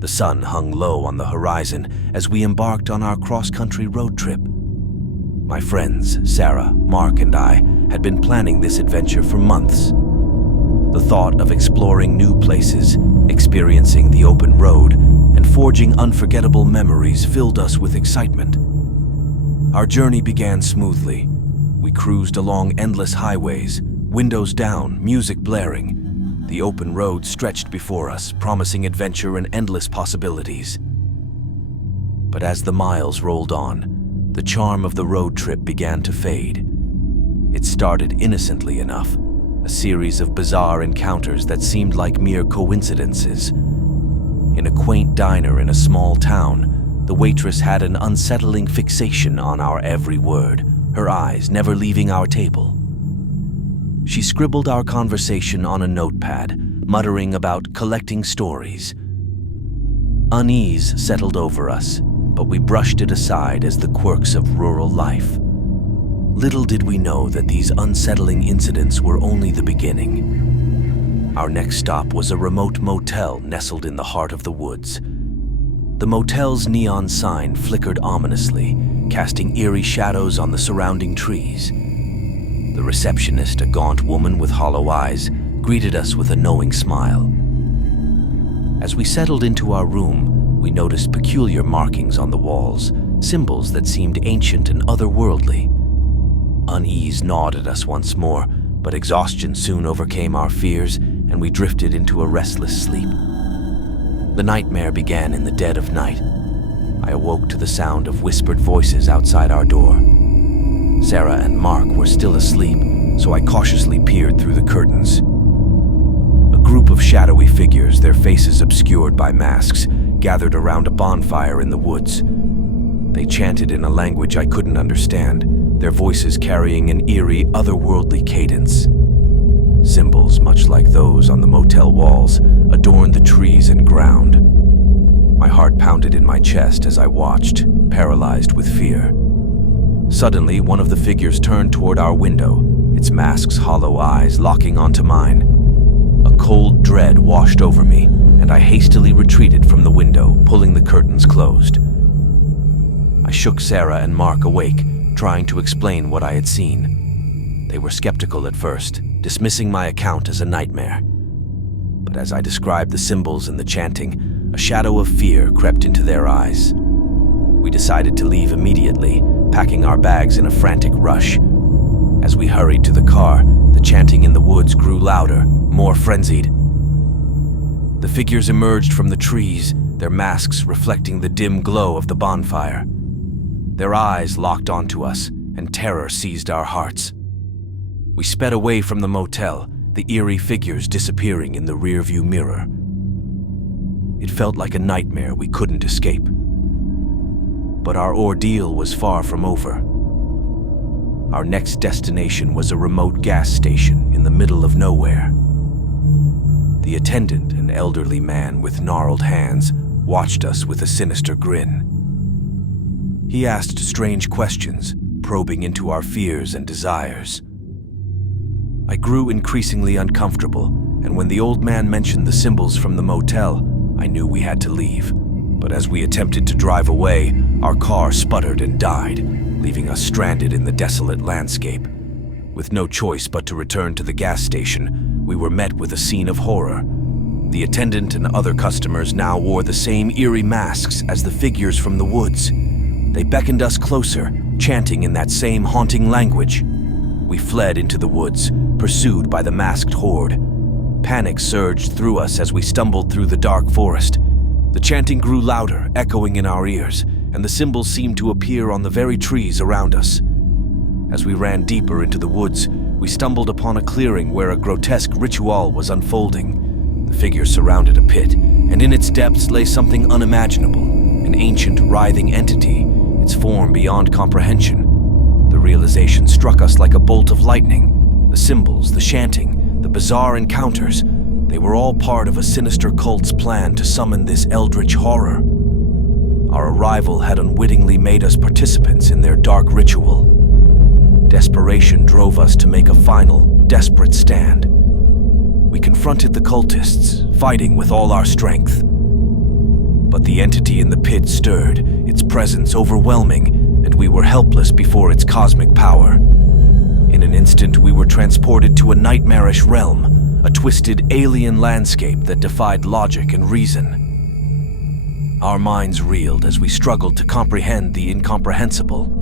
The sun hung low on the horizon as we embarked on our cross-country road trip. My friends, Sarah, Mark, and I had been planning this adventure for months. The thought of exploring new places, experiencing the open road, and forging unforgettable memories filled us with excitement. Our journey began smoothly. We cruised along endless highways, windows down, music blaring. The open road stretched before us, promising adventure and endless possibilities. But as the miles rolled on, the charm of the road trip began to fade. It started innocently enough, a series of bizarre encounters that seemed like mere coincidences. In a quaint diner in a small town, the waitress had an unsettling fixation on our every word, her eyes never leaving our table. She scribbled our conversation on a notepad, muttering about collecting stories. Unease settled over us, but we brushed it aside as the quirks of rural life. Little did we know that these unsettling incidents were only the beginning. Our next stop was a remote motel nestled in the heart of the woods. The motel's neon sign flickered ominously, casting eerie shadows on the surrounding trees. The receptionist, a gaunt woman with hollow eyes, greeted us with a knowing smile. As we settled into our room, we noticed peculiar markings on the walls, symbols that seemed ancient and otherworldly. Unease gnawed at us once more, but exhaustion soon overcame our fears, and we drifted into a restless sleep. The nightmare began in the dead of night. I awoke to the sound of whispered voices outside our door. Sarah and Mark were still asleep, so I cautiously peered through the curtains. A group of shadowy figures, their faces obscured by masks, gathered around a bonfire in the woods. They chanted in a language I couldn't understand, their voices carrying an eerie, otherworldly cadence. Symbols, much like those on the motel walls, adorned the trees and ground. My heart pounded in my chest as I watched, paralyzed with fear. Suddenly, one of the figures turned toward our window, its mask's hollow eyes locking onto mine. A cold dread washed over me, and I hastily retreated from the window, pulling the curtains closed. I shook Sarah and Mark awake, trying to explain what I had seen. They were skeptical at first, dismissing my account as a nightmare. But as I described the symbols and the chanting, a shadow of fear crept into their eyes. We decided to leave immediately, packing our bags in a frantic rush. As we hurried to the car, the chanting in the woods grew louder, more frenzied. The figures emerged from the trees, their masks reflecting the dim glow of the bonfire. Their eyes locked onto us, and terror seized our hearts. We sped away from the motel, the eerie figures disappearing in the rearview mirror. It felt like a nightmare we couldn't escape. But our ordeal was far from over. Our next destination was a remote gas station in the middle of nowhere. The attendant, an elderly man with gnarled hands, watched us with a sinister grin. He asked strange questions, probing into our fears and desires. I grew increasingly uncomfortable, and when the old man mentioned the symbols from the motel, I knew we had to leave. But as we attempted to drive away, our car sputtered and died, leaving us stranded in the desolate landscape. With no choice but to return to the gas station, we were met with a scene of horror. The attendant and other customers now wore the same eerie masks as the figures from the woods. They beckoned us closer, chanting in that same haunting language. We fled into the woods, pursued by the masked horde. Panic surged through us as we stumbled through the dark forest. The chanting grew louder, echoing in our ears, and the symbols seemed to appear on the very trees around us. As we ran deeper into the woods, we stumbled upon a clearing where a grotesque ritual was unfolding. The figures surrounded a pit, and in its depths lay something unimaginable, an ancient, writhing entity, its form beyond comprehension. The realization struck us like a bolt of lightning. The symbols, the chanting, the bizarre encounters, they were all part of a sinister cult's plan to summon this eldritch horror. Our arrival had unwittingly made us participants in their dark ritual. Desperation drove us to make a final, desperate stand. We confronted the cultists, fighting with all our strength. But the entity in the pit stirred, its presence overwhelming, and we were helpless before its cosmic power. In an instant, we were transported to a nightmarish realm, a twisted alien landscape that defied logic and reason. Our minds reeled as we struggled to comprehend the incomprehensible.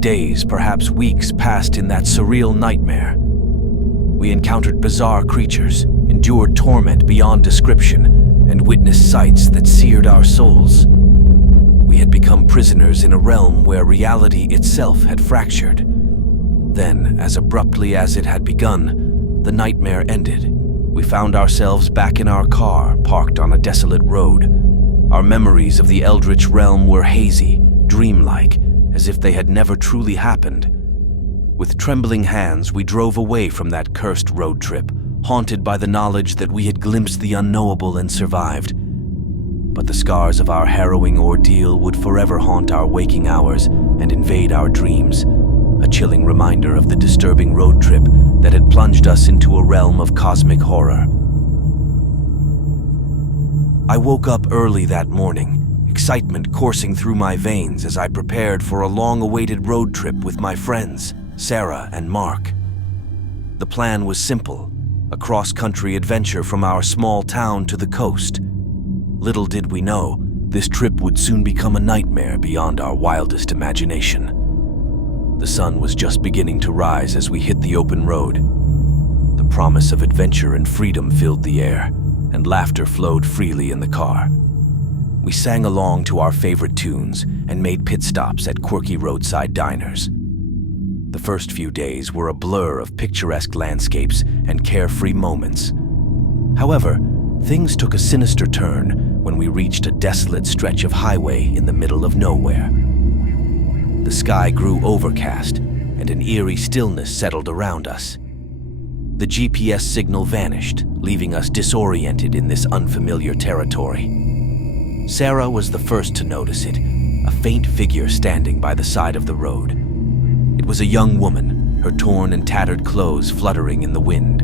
Days, perhaps weeks, passed in that surreal nightmare. We encountered bizarre creatures, endured torment beyond description, and witnessed sights that seared our souls. We had become prisoners in a realm where reality itself had fractured. Then, as abruptly as it had begun, the nightmare ended. We found ourselves back in our car, parked on a desolate road. Our memories of the eldritch realm were hazy, dreamlike, as if they had never truly happened. With trembling hands, we drove away from that cursed road trip, haunted by the knowledge that we had glimpsed the unknowable and survived. But the scars of our harrowing ordeal would forever haunt our waking hours and invade our dreams, a chilling reminder of the disturbing road trip that had plunged us into a realm of cosmic horror. I woke up early that morning, excitement coursing through my veins as I prepared for a long-awaited road trip with my friends, Sarah and Mark. The plan was simple: a cross-country adventure from our small town to the coast. Little did we know, this trip would soon become a nightmare beyond our wildest imagination. The sun was just beginning to rise as we hit the open road. The promise of adventure and freedom filled the air, and laughter flowed freely in the car. We sang along to our favorite tunes and made pit stops at quirky roadside diners. The first few days were a blur of picturesque landscapes and carefree moments. However, things took a sinister turn when we reached a desolate stretch of highway in the middle of nowhere. The sky grew overcast, and an eerie stillness settled around us. The GPS signal vanished, leaving us disoriented in this unfamiliar territory. Sarah was the first to notice it, a faint figure standing by the side of the road. It was a young woman, her torn and tattered clothes fluttering in the wind.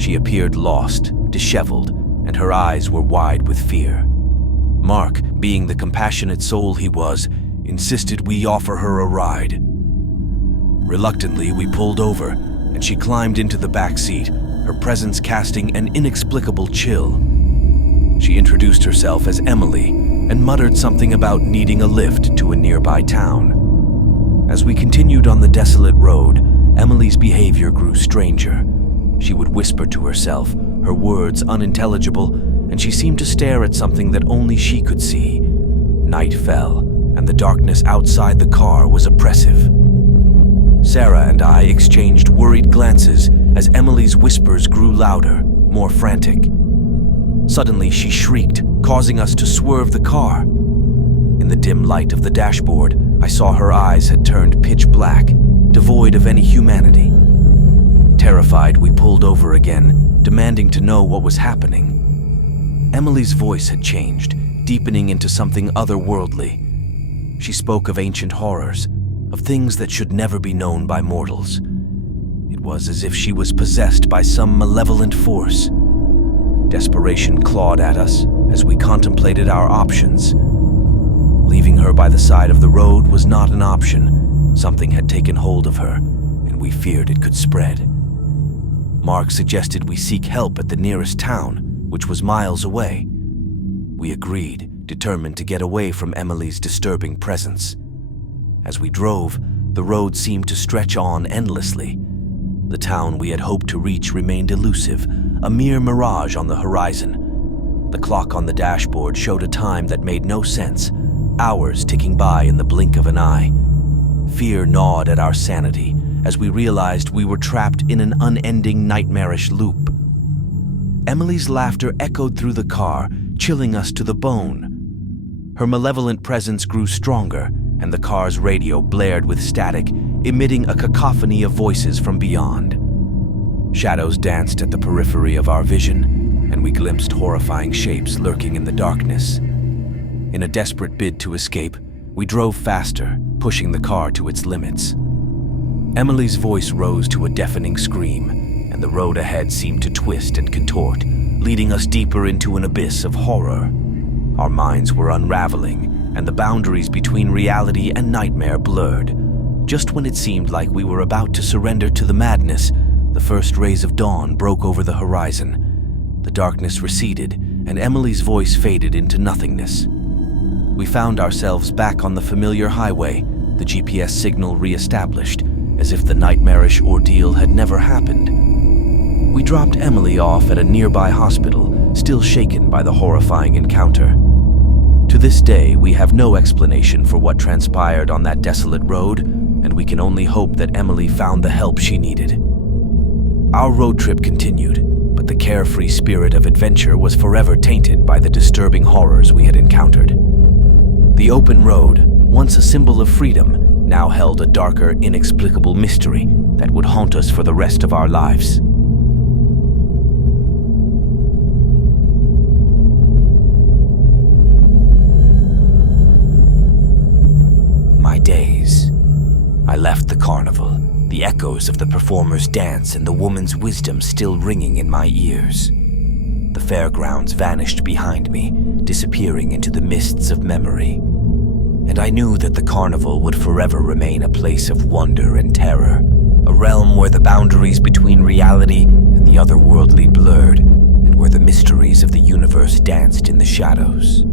She appeared lost, disheveled, and her eyes were wide with fear. Mark, being the compassionate soul he was, insisted we offer her a ride. Reluctantly, we pulled over, and she climbed into the back seat, her presence casting an inexplicable chill. She introduced herself as Emily and muttered something about needing a lift to a nearby town. As we continued on the desolate road, Emily's behavior grew stranger. She would whisper to herself, her words unintelligible, and she seemed to stare at something that only she could see. Night fell, and the darkness outside the car was oppressive. Sarah and I exchanged worried glances as Emily's whispers grew louder, more frantic. Suddenly, she shrieked, causing us to swerve the car. In the dim light of the dashboard, I saw her eyes had turned pitch black, devoid of any humanity. Terrified, we pulled over again, demanding to know what was happening. Emily's voice had changed, deepening into something otherworldly. She spoke of ancient horrors, of things that should never be known by mortals. It was as if she was possessed by some malevolent force. Desperation clawed at us as we contemplated our options. Leaving her by the side of the road was not an option. Something had taken hold of her, and we feared it could spread. Mark suggested we seek help at the nearest town, which was miles away. We agreed, determined to get away from Emily's disturbing presence. As we drove, the road seemed to stretch on endlessly. The town we had hoped to reach remained elusive, a mere mirage on the horizon. The clock on the dashboard showed a time that made no sense, hours ticking by in the blink of an eye. Fear gnawed at our sanity as we realized we were trapped in an unending nightmarish loop. Emily's laughter echoed through the car, chilling us to the bone. Her malevolent presence grew stronger, and the car's radio blared with static, emitting a cacophony of voices from beyond. Shadows danced at the periphery of our vision, and we glimpsed horrifying shapes lurking in the darkness. In a desperate bid to escape, we drove faster, pushing the car to its limits. Emily's voice rose to a deafening scream, and the road ahead seemed to twist and contort, leading us deeper into an abyss of horror. Our minds were unraveling, and the boundaries between reality and nightmare blurred. Just when it seemed like we were about to surrender to the madness, the first rays of dawn broke over the horizon. The darkness receded, and Emily's voice faded into nothingness. We found ourselves back on the familiar highway, the GPS signal re-established, as if the nightmarish ordeal had never happened. We dropped Emily off at a nearby hospital, still shaken by the horrifying encounter. To this day, we have no explanation for what transpired on that desolate road, and we can only hope that Emily found the help she needed. Our road trip continued, but the carefree spirit of adventure was forever tainted by the disturbing horrors we had encountered. The open road, once a symbol of freedom, now held a darker, inexplicable mystery that would haunt us for the rest of our lives. My days. I left the carnival, the echoes of the performer's dance and the woman's wisdom still ringing in my ears. The fairgrounds vanished behind me, disappearing into the mists of memory. And I knew that the carnival would forever remain a place of wonder and terror, a realm where the boundaries between reality and the otherworldly blurred, and where the mysteries of the universe danced in the shadows.